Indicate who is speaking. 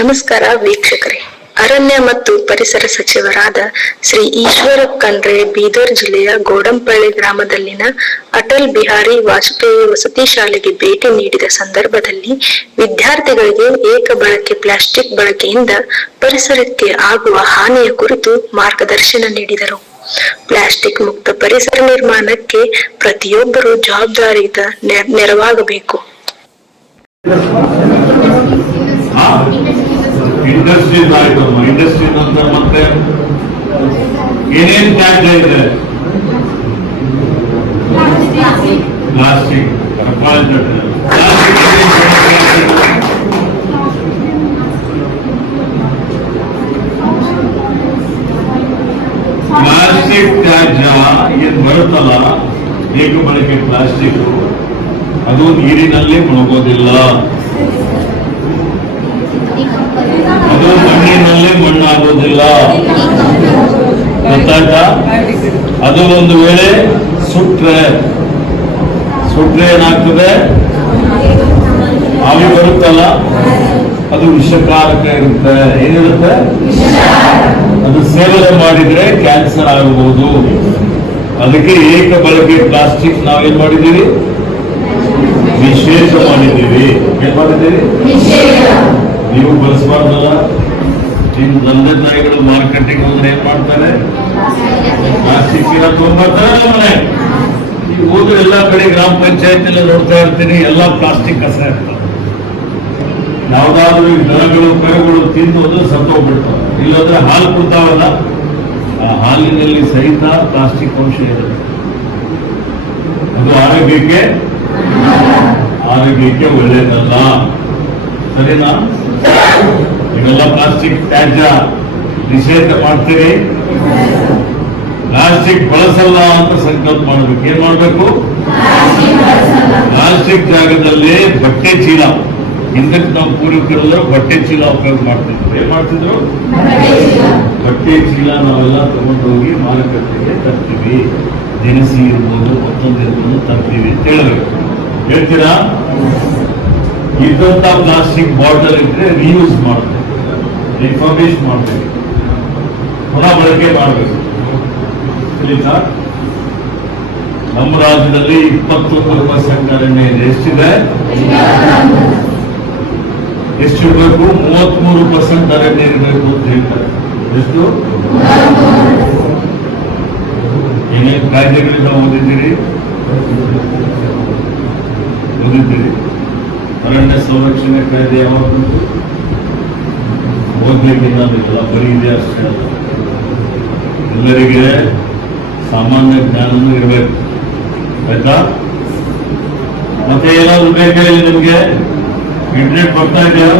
Speaker 1: ನಮಸ್ಕಾರ ವೀಕ್ಷಕರೇ. ಅರಣ್ಯ ಮತ್ತು ಪರಿಸರ ಸಚಿವರಾದ ಶ್ರೀ ಈಶ್ವರ ಖಂಡ್ರೆ ಬೀದರ್ ಜಿಲ್ಲೆಯ ಗೋಡಂಪಳ್ಳಿ ಗ್ರಾಮದಲ್ಲಿನ ಅಟಲ್ ಬಿಹಾರಿ ವಾಜಪೇಯಿ ವಸತಿ ಶಾಲೆಗೆ ಭೇಟಿ ನೀಡಿದ ಸಂದರ್ಭದಲ್ಲಿ ವಿದ್ಯಾರ್ಥಿಗಳಿಗೆ ಏಕ ಬಳಕೆ ಪ್ಲಾಸ್ಟಿಕ್ ಬಳಕೆಯಿಂದ ಪರಿಸರಕ್ಕೆ ಆಗುವ ಹಾನಿಯ ಕುರಿತು ಮಾರ್ಗದರ್ಶನ ನೀಡಿದರು. ಪ್ಲಾಸ್ಟಿಕ್ ಮುಕ್ತ ಪರಿಸರ ನಿರ್ಮಾಣಕ್ಕೆ ಪ್ರತಿಯೊಬ್ಬರೂ ಜವಾಬ್ದಾರಿಯಿಂದ ನೆ- ನೆರವಾಗಬೇಕು
Speaker 2: ಇಂಡಸ್ಟ್ರೀಸ್ ಆಯ್ತು ಇಂಡಸ್ಟ್ರಿ ನಂತರ ಮತ್ತೆ ಏನೇನ್ ತ್ಯಾಜ್ಯ ಇದೆ? ಪ್ಲಾಸ್ಟಿಕ್. ಪ್ಲಾಸ್ಟಿಕ್ ತ್ಯಾಜ್ಯ ಏನ್ ಬರುತ್ತಲ್ಲ ಏಕ ಬಳಕೆ ಪ್ಲಾಸ್ಟಿಕ್. ಅದು ನೀರಿನಲ್ಲಿ ಮುಳುಗೋದಿಲ್ಲ. ಗೊತ್ತಾಯ್ತಾ? ಅದು ಒಂದು ವೇಳೆ ಸುಟ್ರೆ ಸುಟ್ರೆ ಏನಾಗ್ತದೆ? ಆವಿ ಬರುತ್ತಲ್ಲ? ಅದು ವಿಷಕಾರಕ ಇರುತ್ತೆ. ಏನಿರುತ್ತೆ ಅದು ಸೇವನೆ ಮಾಡಿದ್ರೆ ಕ್ಯಾನ್ಸರ್ ಆಗಬಹುದು ಅದಕ್ಕೆ ಏಕ ಬಳಕೆ ಪ್ಲಾಸ್ಟಿಕ್ ನಾವೇನ್ ಮಾಡಿದ್ದೀವಿ? ವಿಶೇಷ ಮಾಡಿದ್ದೀವಿ. ಏನ್ ಮಾಡಿದ್ದೀವಿ ನೀವು ಬಳಸಬಾರ್ದಲ್ಲ? ನಿಮ್ ತಂದೆ ನಾಯಿಗಳು ಮಾರ್ಕೆಟಿಂಗ್ ಹೋದ್ರೆ ಏನ್ ಮಾಡ್ತಾರೆ? ಪ್ಲಾಸ್ಟಿಕ್ ಚೀಲ ಮನೆ. ಈಗ ಹೋದ್ರೆ ಎಲ್ಲಾ ಕಡೆ ಗ್ರಾಮ ಪಂಚಾಯತ್ ಎಲ್ಲ ನೋಡ್ತಾ ಇರ್ತೀನಿ, ಎಲ್ಲಾ ಪ್ಲಾಸ್ಟಿಕ್ ಕಸ ಇರ್ತಾವೆ. ಯಾವ್ದಾದ್ರು ದನಗಳು, ಕರುಗಳು ತಿಂದು ಅದು ಸತ್ತೋಗ್ಬಿಡ್ತಾವೆ. ಇಲ್ಲಾಂದ್ರೆ ಹಾಲು ಕೊಡ್ತಾವಲ್ಲ, ಆ ಹಾಲಿನಲ್ಲಿ ಸಹಿತ ಪ್ಲಾಸ್ಟಿಕ್ ಅಂಶ ಇರುತ್ತೆ. ಅದು ಆರೋಗ್ಯಕ್ಕೆ? ಆರೋಗ್ಯಕ್ಕೆ ಒಳ್ಳೇದಲ್ಲ. ಸರಿನಾ? ಇವೆಲ್ಲ ಪ್ಲಾಸ್ಟಿಕ್ ತ್ಯಾಜ್ಯ ನಿಷೇಧ ಮಾಡ್ತೀರಿ? ಪ್ಲಾಸ್ಟಿಕ್ ಬಳಸಲ್ಲ ಅಂತ ಸಂಕಲ್ಪ ಮಾಡಬೇಕು ಏನ್ ಮಾಡಬೇಕು? ಪ್ಲಾಸ್ಟಿಕ್ ಜಾಗದಲ್ಲಿ ಬಟ್ಟೆ ಚೀಲ. ಹಿಂದಕ್ಕೆ ನಾವು ಪೂರ್ವಿಕರೆಲ್ಲರೂ ಬಟ್ಟೆ ಚೀಲ ಉಪಯೋಗ ಮಾಡ್ತಿದ್ರು ಏನ್ ಮಾಡ್ತಿದ್ರು? ಬಟ್ಟೆ ಚೀಲ ನಾವೆಲ್ಲ ತಗೊಂಡೋಗಿ ಮಾರುಕಟ್ಟೆಗೆ ತರ್ತೀವಿ. ದಿನಸಿ ಇರ್ಬೋದು, ಮತ್ತೊಂದು ಇರ್ಬೋದು ತರ್ತೀವಿ ಅಂತ ಹೇಳಬೇಕು. ಹೇಳ್ತೀರಾ? ಇದ್ದಂತ ಪ್ಲಾಸ್ಟಿಕ್ ಬಾಟಲ್ ಇದ್ರೆ ರೀಯೂಸ್ ಮಾಡಬೇಕು ರಿಫರ್ಬಿಶ್ ಮಾಡಬೇಕು ಪುನಃ ಬಳಕೆ ಮಾಡಬೇಕು ತಿಳಿತಾ ನಮ್ಮ ರಾಜ್ಯದಲ್ಲಿ ಇಪ್ಪತ್ತೊಂದು ಪರ್ಸೆಂಟ್ ಅರಣ್ಯ ಇದೆ ಎಷ್ಟಿದೆ ಎಷ್ಟಿರ್ಬೇಕು ಮೂವತ್ಮೂರು ಪರ್ಸೆಂಟ್ ಅರಣ್ಯ ಇರಬೇಕು ಅಂತ ಹೇಳ್ತಾರೆ ಎಷ್ಟು ಏನೇನು ಕಾಯ್ದೆಗಳಿಂದ ಓದಿದ್ದೀರಿ ಓದಿದ್ದೀರಿ ಅರಣ್ಯ ಸಂರಕ್ಷಣೆ ಕಾಯ್ದೆ ಯಾವಾಗ ಬಂತು? ಓದ್ಬೇಕಿಲ್ಲ ಅದಕ್ಕೆಲ್ಲ ಬರೀ ಇದೆ ಅಷ್ಟೇ. ಎಲ್ಲರಿಗೆ ಸಾಮಾನ್ಯ ಜ್ಞಾನನೂ ಇರಬೇಕು. ಆಯ್ತಾ? ಮತ್ತೆ ಏನಾದ್ರು ಬೇಕಾಗಿ ನಿಮ್ಗೆ? ಇಂಟರ್ನೆಟ್ ಬರ್ತಾ ಇದೆಯಾ?